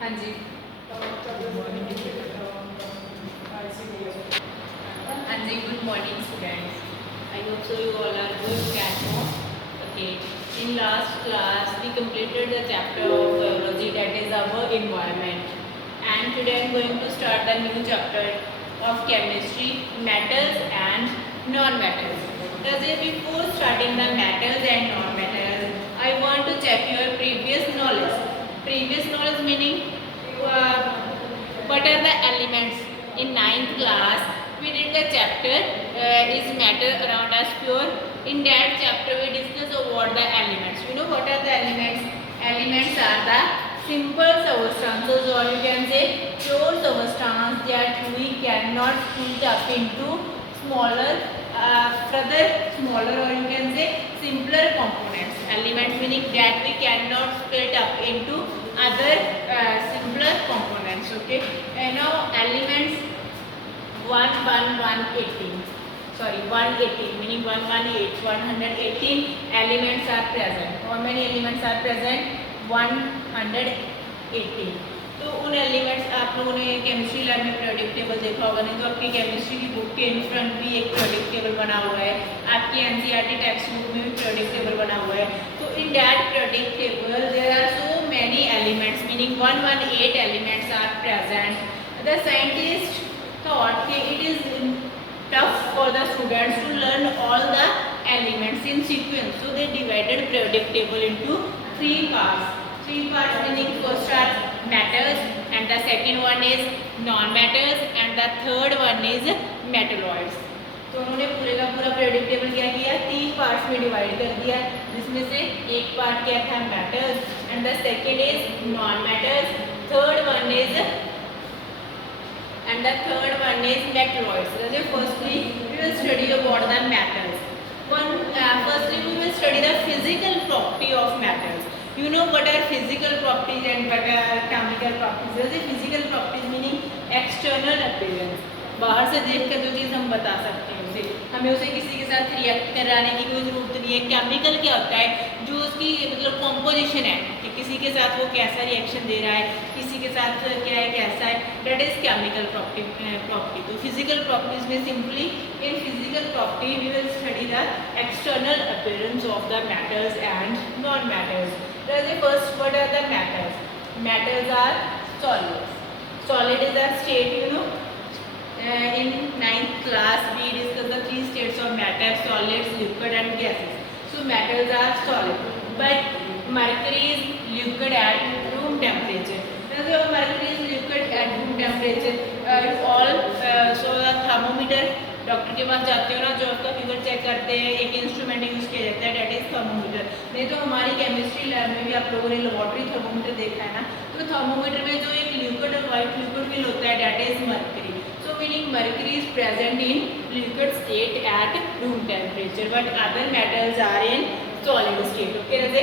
हाँ जी। हाँ जी, good morning students. I hope so you all are good at home. Okay. In last class we completed the chapter of biology, that is our environment. And today I am going to start the new chapter of chemistry, metals and non-metals. Thus, before starting the metals and non-metals, I want to check your previous knowledge. Previous knowledge meaning what are the elements? In ninth class we did the chapter is matter around us pure. In that chapter we discuss what the elements. You know what are the elements? Elements are the simple substances, or you can say pure substance that we cannot split up into smaller further smaller, or you can say simpler components. Element meaning that we cannot split up into other simpler components. Okay, and now elements 118, sorry 118 meaning 118 elements are present. How many elements are present? 118. तो उन elements आप लोगों ने chemistry lab में product table देखा होगा, नहीं तो आपकी केमिस्ट्री की बुक के इन फ्रंट भी एक प्रोडक्ट टेबल बना हुआ है, आपकी एनसीईआरटी टेक्स्ट बुक में भी प्रोडक्ट टेबल बना हुआ है. तो in that product table there are so many elements meaning 118 elements are present. The scientists thought that it is tough for the students to learn all the elements in sequence, so they divided periodic table into three parts. Three parts meaning first are metals, and the second one is non-metals, and the third one is metalloids. तो उन्होंने पूरे का पूरा periodic table क्या किया, तीन parts में divide कर दिया, जिसमें से एक पार्ट क्या था metals, and the second is non metals, third one is metalloids. So firstly we will study about the metals. Firstly we will study the physical property of metals. You know what are physical properties and what are chemical properties. So physical properties meaning external appearance, बाहर से देख कर जो चीज़ हम बता सकते हैं उसे, हमें उसे किसी के साथ रिएक्ट कराने की कोई ज़रूरत नहीं है. केमिकल क्या होता है, जो उसकी मतलब कॉम्पोजिशन है कि किसी के साथ वो कैसा रिएक्शन दे रहा है, किसी के साथ क्या है कैसा है, डेट इज़ केमिकल प्रॉपर्टी. तो फिजिकल प्रॉपर्टीज में simply in physical property we will study the external appearance of the metals and non metals. First what are the metals? Metals are solids. Solid is a state, you know. In ninth class we discussed the three states of matter: solids, liquid and gases. So metals are solid, but mercury is liquid at room temperature. So mercury is liquid at room temperature. All so the thermometer, doctor के पास जाते हो ना, जो आपका fever check करते हैं, एक instrument use किया जाता है, डेट इज थर्मोमीटर. नहीं तो हमारी केमिस्ट्री लैब में भी आप लोगों ने लेबोरेटरी थर्मोमीटर देखा है ना, तो थर्मोमीटर में जो एक लिक्विड और वाइट लिक्विड फिल होता है, that is mercury. So meaning mercury is present in liquid state at room temperature, but other metals are in solid state. Okay, Raje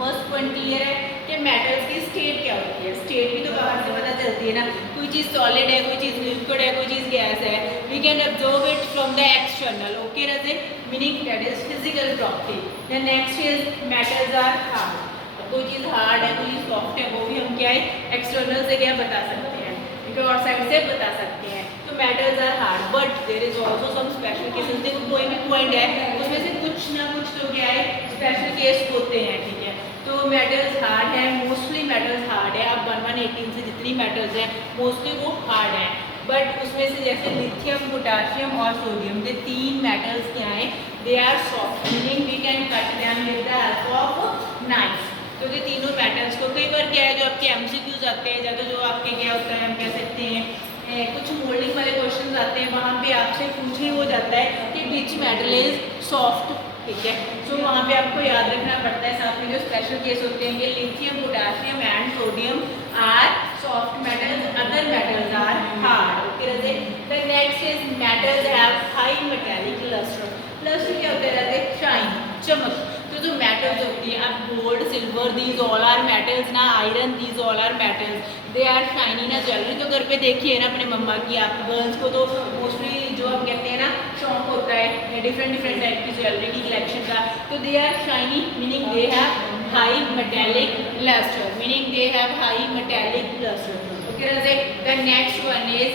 first point clear है कि metals की state क्या होती है. State भी तो बाहर से पता चलती है ना, कोई चीज़ सॉलिड है, कोई चीज़ लिक्विड है, कोई चीज़ गैस है, we can observe it from the external. Okay रजे, meaning that is physical property. The next is metals are hard. कोई चीज़ हार्ड है, कोई चीज़ सॉफ्ट है, वो भी हम क्या है एक्सटर्नल से क्या बता सकते हैं, और साइड से बता सकते हैं. तो metals are hard, but there is also some special cases. देखो कोई भी पॉइंट है उसमें से कुछ ना कुछ तो क्या है स्पेशल केस होते हैं. ठीक है, तो मेटल्स हार्ड है, मोस्टली मेटल्स हार्ड है. अब 118 से जितनी मेटल्स हैं मोस्टली वो हार्ड हैं, बट उसमें से जैसे लिथियम, पोटाशियम और सोडियम, ये तीन मेटल्स क्या हैं, they are soft, meaning we can cut them with the help of knife. क्योंकि तीनों मेटल्स को कई बार क्या है जो आपके एमसीक्यूज आते हैं, या तो जो आपके क्या होता है हम कह सकते हैं कुछ मोल्डिंग वाले क्वेश्चंस आते हैं, वहाँ पे आपसे पूछ ही हो जाता है कि विच मेटल इज सॉफ्ट. ठीक है, तो वहाँ पे आपको याद रखना पड़ता है. साथ में जो स्पेशल केस होते हैं कि lithium, potassium and sodium are soft metals, other metals are hard. Okay रजे, the next is metals have high metallic lustre. Lustre क्या होता है रजे? शाइन, चमक. तो जो मेटल्स होती है, अब gold, silver, these all are metals ना, iron, these all are metals, they are shiny ना. ज्वेलरी तो घर पे देखिए ना अपने मम्मा की, आप गर्ल्स को तो मोस्टली जो हम कहते हैं ना शौक होता है डिफरेंट टाइप की ज्वेलरी की कलेक्शन का, तो they are shiny meaning they have high metallic luster, meaning they have high metallic luster. Okay, Raze, the next one is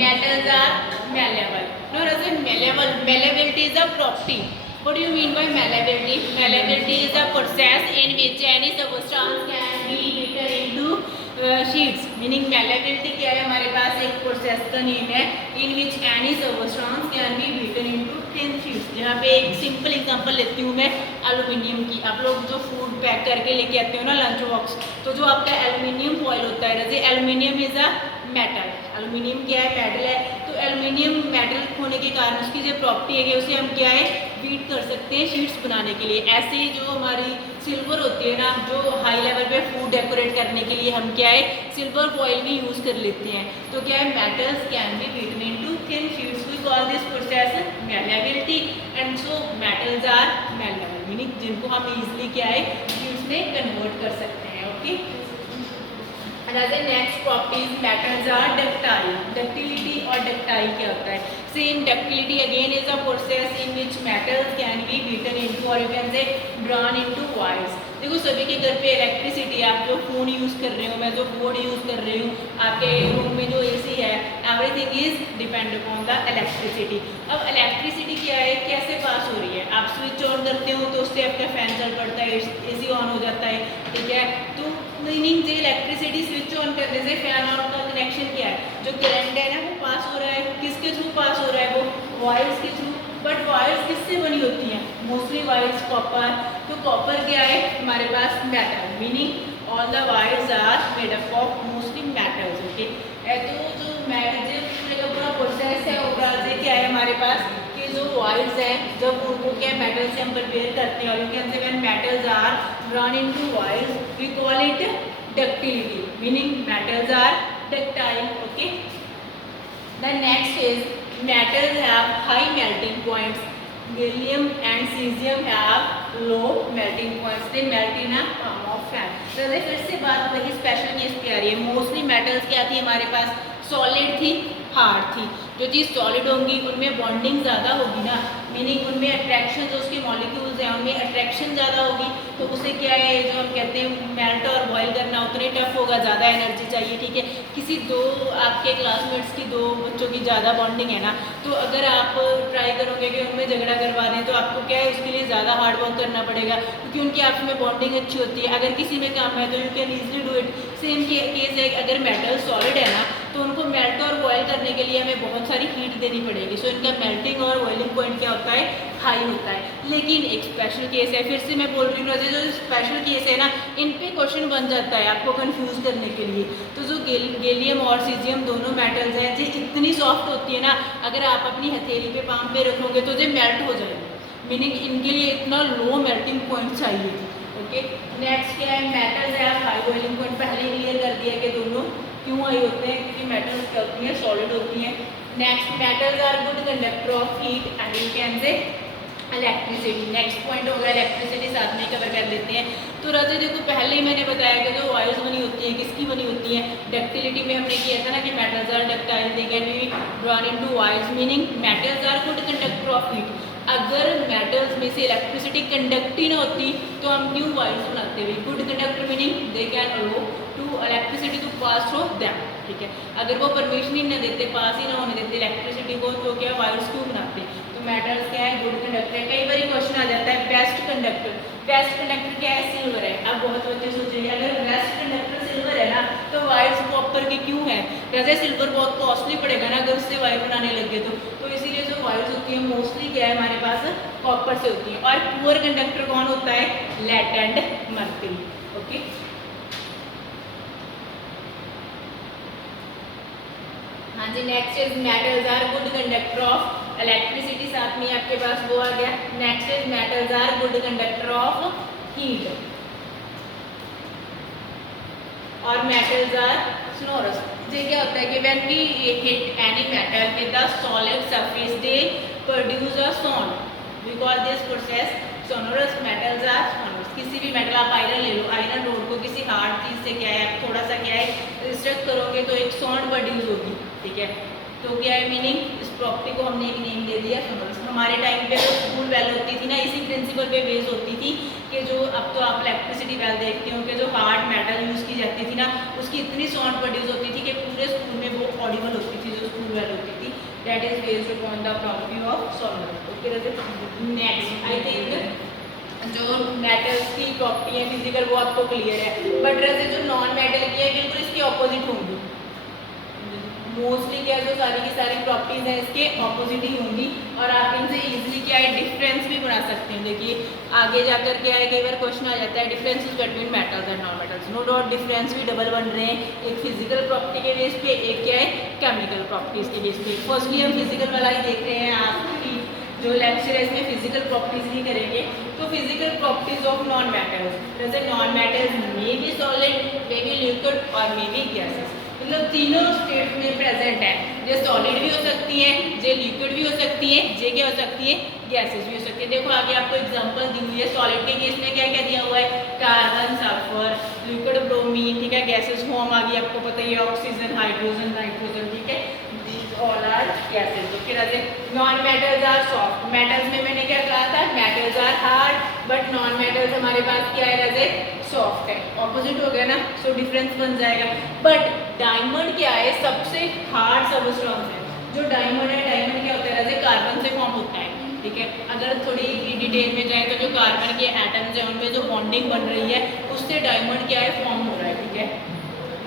metals are malleable. No, Raze, malleability is a property. What do you mean by malleability? Malleability is a process in which any substance can be beaten into sheets. Meaning malleability क्या है, हमारे पास एक process का name है in which any substance can be beaten into thin sheets. जहाँ पे एक simple example लेती हूँ मैं एल्यूमिनियम की. आप लोग जो फूड पैक करके लेके आते हो ना लंच बॉक्स, तो जो आपका एल्यूमिनियम फॉइल होता है, जैसे aluminium is a metal. Aluminium क्या है, मेटल है. तो एल्यूमिनियम मेटल होने के कारण उसकी जो प्रॉपर्टी है कि उसे हम क्या है बीट कर सकते हैं शीट्स बनाने के लिए. ऐसे ही जो हमारी सिल्वर होती है ना, जो हाई लेवल पे फूड डेकोरेट करने के लिए हम क्या है सिल्वर फॉइल भी यूज़ कर लेते हैं. तो क्या है metals can be beaten into thin sheets. We call this process malleability and so metals are malleable, meaning जिनको हम इजीली क्या है शीट्स में कन्वर्ट कर सकते हैं. Okay, next properties metals are ductile. Ductility और डक्टाइल क्या होता है? Same ductility again is a process in which metals can be beaten into और you can say drawn into wires. देखो सभी के घर पे इलेक्ट्रिसिटी है. आप जो फ़ोन यूज़ कर रहे हो, मैं जो बोर्ड यूज़ कर रही हूँ, आपके रूम में जो एसी है, everything is depend upon the electricity. अब इलेक्ट्रिसिटी क्या है, कैसे पास हो रही है? आप स्विच ऑन करते हो तो उससे आपका फैन चल पड़ता है, एसी ऑन हो जाता है. ठीक है, तो मीनिंग जो इलेक्ट्रिसिटी स्विच ऑन करने से फैन ऑन का कनेक्शन क्या है, जो करंट है ना वो पास हो रहा है. किसके थ्रू पास हो रहा है? वो वायर्स के थ्रू. बट वायर्स किससे बनी होती हैं? Mostly wires copper. तो कॉपर क्या है हमारे पास? Metal. Meaning all the wires are made up of mostly metals. Okay, तो जो पूरे का पूरा प्रोसेस है ओवरऑल से क्या है हमारे पास कि जो वायर्स हैं जब उनको क्या मेटल से हम प्रिपेयर करते हैं और you can say when metals are drawn into wires we call it ductility, meaning metals are ductile. Okay, the next is metals have high melting points. Gallium and cesium have low melting points. They melt in a palm of hand. तो फिर से बात वही special case पे आ रही है. Mostly metals क्या थी हमारे पास? सॉलिड थी, हार्ड थी. जो चीज़ सॉलिड होंगी उनमें बॉन्डिंग ज़्यादा होगी ना, मीनिंग उनमें अट्रैक्शन जो उसके मॉलिक्यूल्स हैं उनमें अट्रैक्शन ज़्यादा होगी. तो उसे क्या है जो हम कहते हैं मेल्ट और बॉयल करना उतने टफ होगा, ज़्यादा एनर्जी चाहिए. ठीक है, किसी दो आपके क्लासमेट्स की दो बच्चों की ज़्यादा बॉन्डिंग है ना, तो अगर आप ट्राई करोगे कि उनमें झगड़ा करवा दें तो आपको क्या है उसके लिए ज़्यादा हार्ड वर्क करना पड़ेगा, क्योंकि उनकी आपस में बॉन्डिंग अच्छी होती है. अगर किसी में काम है तो you can easily do it. Same case है अगर मेटल सॉलिड है ना तो उनको मेल्ट और बॉयल करने के लिए हमें बहुत सारी हीट देनी पड़ेगी. सो इनका मेल्टिंग और बॉइलिंग पॉइंट क्या होता है? हाई होता है. लेकिन एक स्पेशल केस है, फिर से मैं बोल रही हूँ जो स्पेशल केस है ना इन पे क्वेश्चन बन जाता है आपको कंफ्यूज करने के लिए. तो जो गैलियम और सीजियम दोनों मेटल्स हैं जो इतनी सॉफ्ट होती है ना, अगर आप अपनी हथेली पे पाम पे रखोगे तो जो मेल्ट हो जाएगी, मीनिंग इनके लिए इतना लो मेल्टिंग पॉइंट चाहिए. ओके, नेक्स्ट क्या है? मेटल्स है हाई बॉइलिंग पॉइंट. पहले क्लियर कर दिया कि दोनों क्यों हाई होते हैं, क्योंकि मेटल्स क्या होती हैं? सॉलिड होती हैं. Next metals are good conductor of heat and you can say electricity. Next point होगा इलेक्ट्रिसिटी, साथ में कवर कर लेते हैं. तो राजा देखो पहले ही मैंने बताया कि जो वायर्स बनी होती हैं किसकी बनी होती हैं? डक्टिलिटी में हमने किया था ना कि metals are ductile, they can be drawn into wires, meaning metals are good conductor of heat. अगर मेटल्स में से इलेक्ट्रिसिटी कंडक्ट ही ना होती तो हम क्यों वायर्स बनाते हुए? Good conductor meaning they can allow to electricity to pass through them. ठीक है, अगर वो परमिशन ही ना देते, पास ही ना होने देते इलेक्ट्रिसिटी को, तो क्या वायर्स क्यों बनाते? तो मेटल्स क्या है? गुड कंडक्टर है. कई बार क्वेश्चन आ जाता है बेस्ट कंडक्टर. बेस्ट कंडक्टर क्या है? सिल्वर है. अब बहुत बच्चे सोचेंगे अगर बेस्ट कंडक्टर सिल्वर है ना तो वायर्स कॉपर के क्यों है? जैसे सिल्वर बहुत कॉस्टली पड़ेगा ना अगर उससे वायर बनाने लगे तो इसीलिए जो वायर्स होती है मोस्टली क्या है हमारे पास? कॉपर से होती है. और पुअर कंडक्टर कौन होता है? Lead and mercury. ओके, हाँ जी. Next is metals are good conductor of electricity, साथ में आपके पास वो आ गया. Next is metals are good conductor of heat और मेटल्स आर सोनोरस. ये क्या होता है कि when we hit any metal with the solid surface they produce a sound. We call this process sonorous. Metals are sonorous. किसी भी metal आप iron ले लो, आयरन रोड को किसी हार्ड चीज़ से क्या है आप थोड़ा सा क्या है रिस्ट्रक्ट करोगे तो एक साउंड प्रोड्यूस होगी. ठीक है, तो क्या है मीनिंग, इस प्रॉपर्टी को हमने एक नेम दे दिया सोनोरस। हमारे टाइम पे जो स्कूल वेल होती थी ना, इसी प्रिंसिपल पे बेस होती थी कि जो अब तो आप इलेक्ट्रिसिटी वेल देखते हो कि जो हार्ड मेटल यूज़ की जाती थी ना, उसकी इतनी साउंड प्रोड्यूस होती थी कि पूरे स्कूल में वो ऑडिबल होती थी जो स्कूल वेल होती थी। That is based upon the property of sonorous. Okay, next I think जो मेटल्स की प्रॉपर्टी है फिजिकल वो आपको क्लियर है, बट वैसे जो नॉन मेटल की है बिल्कुल इसकी ऑपोजिट होंगी। मोस्टली क्या जो सारी की सारी प्रॉपर्टीज हैं इसके ऑपोजिट ही होंगी, और आप इनसे इजीली क्या है डिफरेंस भी बना सकते हैं। देखिए आगे जाकर क्या है, कई बार क्वेश्चन आ जाता है differences between metals and non metals. No doubt difference भी डबल बन रहे हैं, एक फिजिकल प्रॉपर्टी के बेस पे, एक क्या है केमिकल प्रॉपर्टीज के बेस पे। फर्स्टली हम फिजिकल वाला ही देख रहे हैं, आपकी जो लेक्चर है इसमें फिजिकल प्रॉपर्टीज ही करेंगे। तो physical properties of non metals, जैसे non metals may be solid, may be liquid और मे बी गैसेस, मतलब तीनों स्टेट में प्रेजेंट है। ये सॉलिड भी हो सकती है, ये लिक्विड भी हो सकती है, ये क्या हो सकती है गैसेस भी हो सकती है। देखो आगे आपको एग्जांपल दी हुई है। सॉलिड के केस में क्या क्या दिया हुआ है, कार्बन, सल्फर, लिक्विड ब्रोमीन, ठीक है। गैसेस फॉर्म आ गई आपको पता ही है, ऑक्सीजन, हाइड्रोजन, नाइट्रोजन, ठीक है। All are gases. तो फिर non metals are soft. Metals में मैंने क्या कहा था, metals are hard, but non metals हमारे पास क्या है, जैसे सॉफ्ट है। ऑपोजिट हो गया ना, सो डिफरेंस बन जाएगा। बट डायमंड क्या है, सबसे हार्ड सबस्टेंस है। जो डायमंड है, डायमंड क्या होता है, जैसे कार्बन से फॉर्म होता है, ठीक है। अगर थोड़ी डिटेल में जाए तो जो कार्बन के एटम्स हैं उनमें जो बॉन्डिंग बन रही है उससे डायमंड क्या है फॉर्म हो रहा है, ठीक है।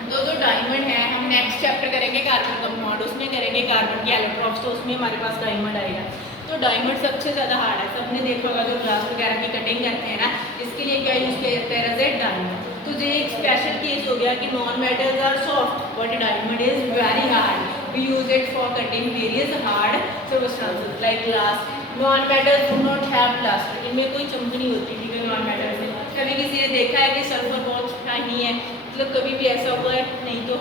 तो जो डायमंड है, हम नेक्स्ट चैप्टर करेंगे कार्बन कंपाउंड, उसमें करेंगे कार्बन के एलेक्ट्रॉन्स, तो उसमें हमारे पास डायमंड आएगा। तो डायमंड सबसे ज़्यादा हार्ड है। सबने देखा होगा जो ग्लास वगैरह की कटिंग करते हैं ना, इसके लिए क्या यूज़ किया जाता है, जैसे डायमंड। तो ये एक स्पेशल केस हो गया कि non metals are soft but diamond is very hard. We use it for cutting various hard substances like glass. Non metals do not have plastic, इनमें कोई चमक नहीं होती, ठीक है। नॉन मेटल्स में कभी किसी ने देखा है कि सल्फर बहुत नहीं है, मतलब कभी भी ऐसा हुआ है नहीं। तो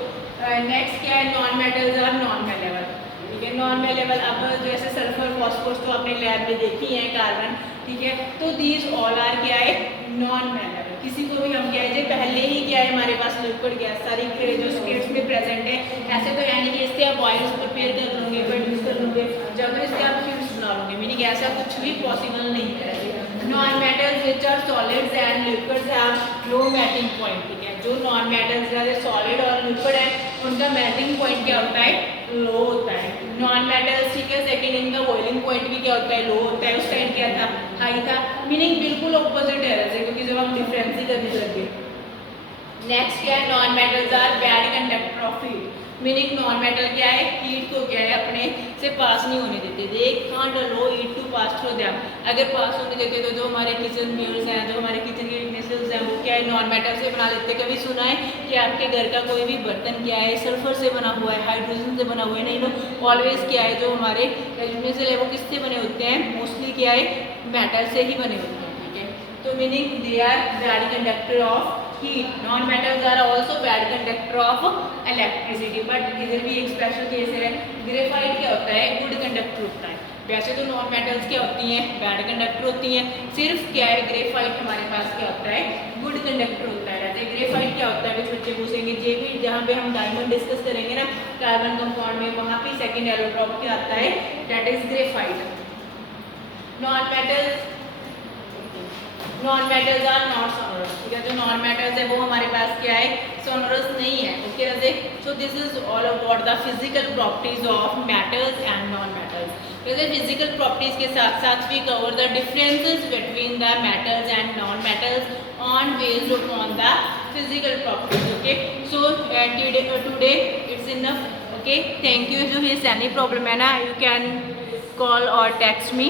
नेक्स्ट क्या है, non metals are non malleable, ठीक है। नॉन मेलेबल, अब जैसे सल्फर, फॉस्फोरस तो आपने लैब में देखी है, कार्बन, ठीक है। तो दीज ऑल आर क्या है, नॉन मेलेबल। किसी को भी हम क्या है, पहले ही क्या है हमारे पास लिक्विड गैस सारी जो स्टेट्स में प्रेजेंट है, ऐसे तो यानी कि इससे आप ऑयल्स प्रिपेयर कर लोगे, प्रोड्यूस कर लोगे, जब इससे आप फ्यूल्स बना लोगे, मीनिंग ऐसा कुछ भी पॉसिबल नहीं है। Non metals which are solids and liquids have low melting point, ठीक है। जो नॉन मेटल्स जैसे सॉलिड और लिक्विड है उनका मेल्टिंग पॉइंट क्या होता है, लो होता है। नॉन मेटल्स, ठीक है, सेकेंड इनका बॉइलिंग पॉइंट भी क्या होता है, लो होता है। उस टाइम क्या था, हाई था, मीनिंग बिल्कुल ऑपोजिट है वैसे, क्योंकि जब हम डिफरेंस ही करने लगे। नेक्स्ट क्या है, non metals are bad conductor of heat, meaning non metal क्या है, हीट को क्या है अपने से पास नहीं होने देते। They can't allow heat to pass through them. अगर पास होने देते तो जो हमारे किचन मिरर्स हैं, जो हमारे किचन के यूटेंसिल्स हैं, वो क्या है नॉन मेटल से बना लेते। कभी सुना है कि आपके घर का कोई भी बर्तन क्या है सल्फर से बना हुआ है, हाइड्रोजन से बना हुआ है, नहीं नो। ऑलवेज क्या है जो हमारे यूटेंसिल है वो किससे बने होते हैं, मोस्टली क्या है मेटल से ही बने होते हैं, ठीक है। तो meaning they are bad conductor of heat. Non-metals are also bad conductor of electricity. But इधर भी एक स्पेशल केस है, ग्रेफाइट क्या होता है, गुड कंडक्टर होता है। वैसे तो नॉन मेटल्स क्या होती हैं, बैड कंडक्टर होती हैं। सिर्फ क्या है ग्रेफाइट हमारे पास क्या होता है, गुड कंडक्टर होता है। जैसे ग्रेफाइट क्या होता है, कुछ बच्चे पूछेंगे, जे भी जहाँ पे हम डायमंड डिस्कस करेंगे ना कार्बन कंपाउंड में, वहाँ पे सेकेंड एलोट्रॉप क्या आता है, that is graphite. Non metals are not sonorous, ठीक है। जो नॉन मेटल्स है वो हमारे पास क्या है, सोनोरस नहीं है, okay. So this is all about the physical properties of metals and non metals. जैसे फिजिकल प्रॉपर्टीज के साथ साथ we cover the differences between the metals and non metals on based upon the physical properties, okay. So today it's enough, okay. Thank you. जो इस any problem है ना, you can call और text मी।